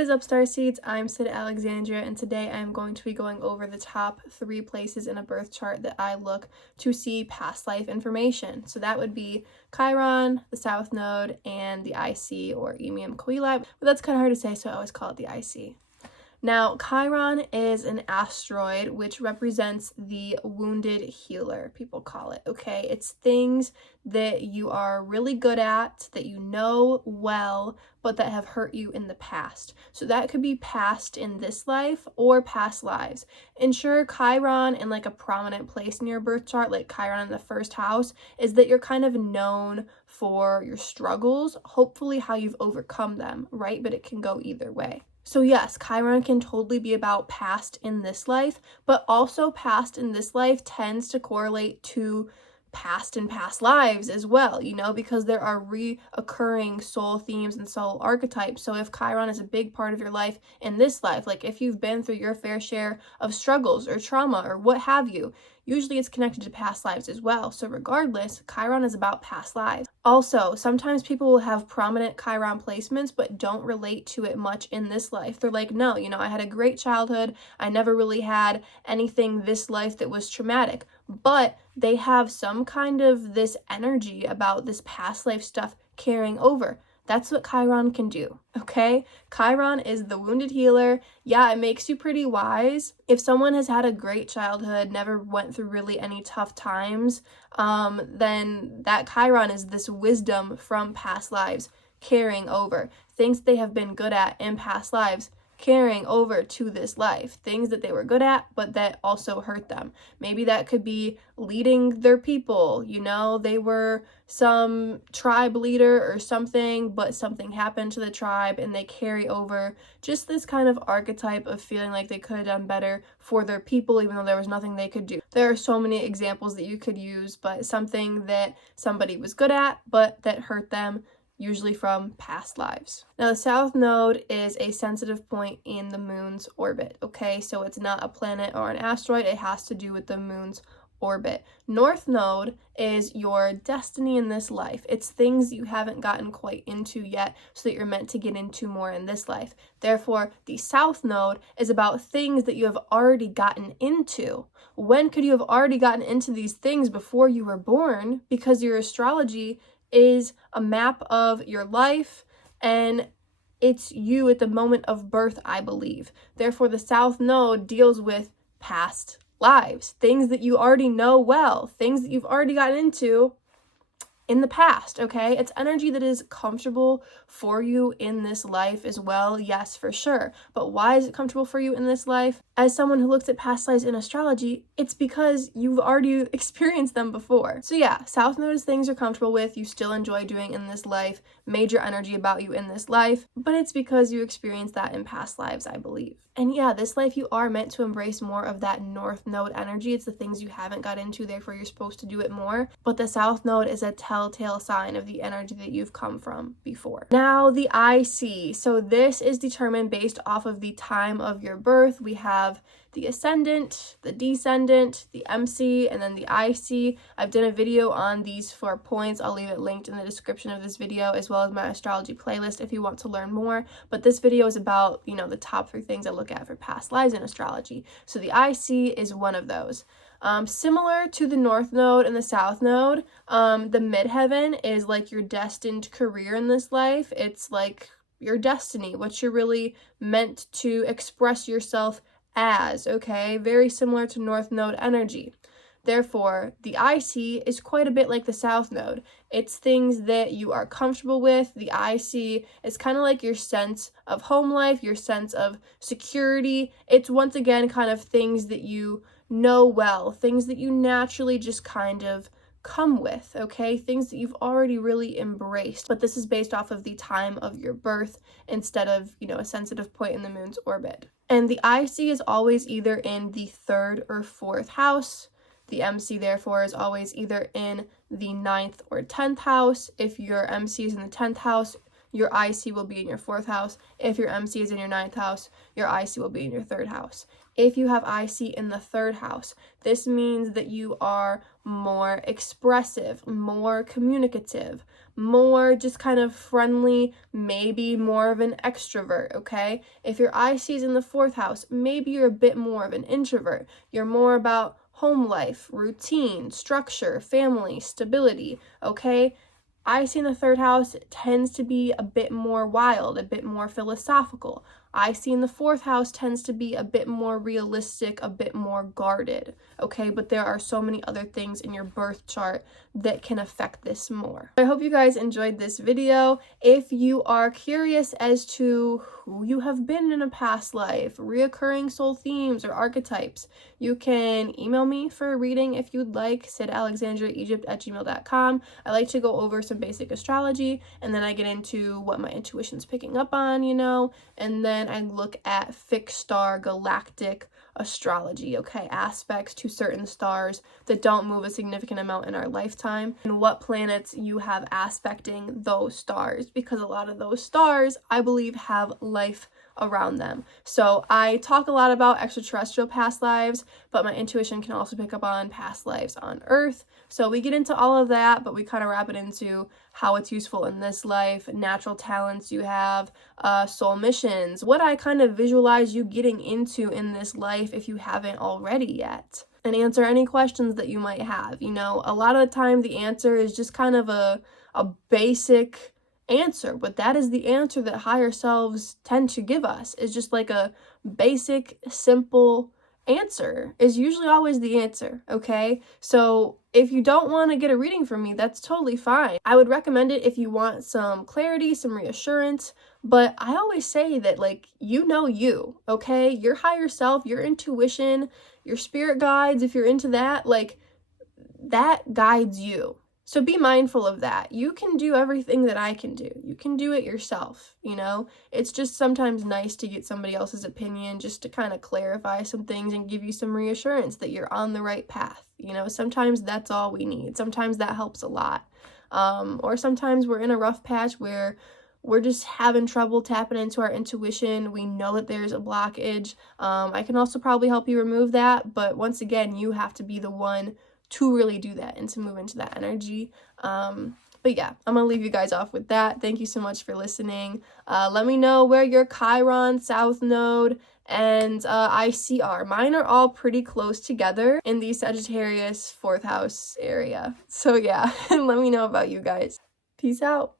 What is up, Starseeds? I'm Sydalexandria, and today I'm going to be going over the top 3 places in a birth chart that I look to see past life information. So that would be Chiron, the South Node, and the IC, or imum coeli, but that's kind of hard to say, so I always call it the IC. Now, Chiron is an asteroid which represents the wounded healer, people call it, okay? It's things that you are really good at, that you know well, but that have hurt you in the past. So that could be past in this life or past lives. Ensure Chiron in like a prominent place in your birth chart, like Chiron in the first house, is that you're kind of known for your struggles, hopefully how you've overcome them, right? But it can go either way. So yes, Chiron can totally be about past in this life, but also past in this life tends to correlate to past and past lives as well, you know, because there are reoccurring soul themes and soul archetypes. So if Chiron is a big part of your life in this life, like if you've been through your fair share of struggles or trauma or what have you, usually it's connected to past lives as well. So regardless, Chiron is about past lives. Also, sometimes people will have prominent Chiron placements but don't relate to it much in this life. They're like, no, you know, I had a great childhood. I never really had anything this life that was traumatic. But they have some kind of this energy about this past life stuff carrying over. That's what Chiron can do, okay? Chiron is the wounded healer. Yeah, it makes you pretty wise. If someone has had a great childhood, never went through really any tough times, then that Chiron is this wisdom from past lives carrying over. Things they have been good at in past lives carrying over to this life, things that they were good at but that also hurt them. Maybe that could be leading their people, you know, they were some tribe leader or something, but something happened to the tribe and they carry over just this kind of archetype of feeling like they could have done better for their people even though there was nothing they could do. There are so many examples that you could use, but something that somebody was good at but that hurt them, usually from past lives. Now, the South Node is a sensitive point in the moon's orbit, okay? So it's not a planet or an asteroid, it has to do with the moon's orbit. North Node is your destiny in this life. It's things you haven't gotten quite into yet, so that you're meant to get into more in this life. Therefore, the South Node is about things that you have already gotten into. When could you have already gotten into these things before you were born? Because your astrology is a map of your life and it's you at the moment of birth, I believe. Therefore, the South Node deals with past lives, things that you already know well, things that you've already gotten into in the past, okay? It's energy that is comfortable for you in this life as well, yes, for sure. But why is it comfortable for you in this life? As someone who looks at past lives in astrology, it's because you've already experienced them before. So yeah, South Node is things you're comfortable with, you still enjoy doing in this life, major energy about you in this life, but it's because you experienced that in past lives, I believe. And yeah, this life you are meant to embrace more of that North Node energy. It's the things you haven't got into, therefore you're supposed to do it more. But the South Node is a telltale sign of the energy that you've come from before. Now, the IC. So this is determined based off of the time of your birth. We have the ascendant, the descendant, the MC, and then the IC. I've done a video on these 4 points. I'll leave it linked in the description of this video, as well as my astrology playlist if you want to learn more. But this video is about, you know, the top 3 things I look at for past lives in astrology. So the IC is one of those. Similar to the North Node and the South Node, the midheaven is like your destined career in this life. It's like your destiny, what you're really meant to express yourself as, okay? Very similar to North Node energy. Therefore, the IC is quite a bit like the South Node. It's things that you are comfortable with. The IC is kind of like your sense of home life, your sense of security. It's once again kind of things that you know well, things that you naturally just kind of come with, okay? Things that you've already really embraced. But this is based off of the time of your birth instead of, you know, a sensitive point in the moon's orbit. And the IC is always either in the 3rd or 4th house. The MC, therefore, is always either in the 9th or 10th house. If your MC is in the 10th house, your IC will be in your 4th house. If your MC is in your 9th house, your IC will be in your 3rd house. If you have IC in the 3rd house, this means that you are more expressive, more communicative, more just kind of friendly, maybe more of an extrovert, okay? If your IC is in the 4th house, maybe you're a bit more of an introvert. You're more about home life, routine, structure, family, stability, okay? IC in the 3rd house tends to be a bit more wild, a bit more philosophical. IC in the 4th house tends to be a bit more realistic, a bit more guarded, okay? But there are so many other things in your birth chart that can affect this more. I hope you guys enjoyed this video. If you are curious as to who you have been in a past life, reoccurring soul themes or archetypes, you can email me for a reading if you'd like, sydalexandriaegypt@gmail.com. I like to go over some basic astrology, and then I get into what my intuition's picking up on, you know, and then I look at fixed star galactic astrology, okay, aspects to certain stars that don't move a significant amount in our lifetime, and what planets you have aspecting those stars, because a lot of those stars, I believe, have life around them. So I talk a lot about extraterrestrial past lives, but my intuition can also pick up on past lives on Earth. So we get into all of that, but we kind of wrap it into how it's useful in this life, natural talents you have, soul missions, what I kind of visualize you getting into in this life if you haven't already yet, and answer any questions that you might have. You know, a lot of the time the answer is just kind of a basic answer, but that is the answer that higher selves tend to give us, is just like a basic, simple answer is usually always the answer, okay? So if you don't want to get a reading from me, that's totally fine. I would recommend it if you want some clarity, some reassurance, but I always say that, like, you know you, okay? Your higher self, your intuition, your spirit guides, if you're into that, like, that guides you. So be mindful of that. You can do everything that I can do. You can do it yourself, you know? It's just sometimes nice to get somebody else's opinion just to kind of clarify some things and give you some reassurance that you're on the right path. You know, sometimes that's all we need. Sometimes that helps a lot. Or sometimes we're in a rough patch where we're just having trouble tapping into our intuition. We know that there's a blockage. I can also probably help you remove that, but once again, you have to be the one to really do that and to move into that energy. But yeah, I'm gonna leave you guys off with that. Thank you so much for listening. Let me know where your Chiron, South Node, and IC are. Mine are all pretty close together in the Sagittarius 4th house area. So yeah, let me know about you guys. Peace out.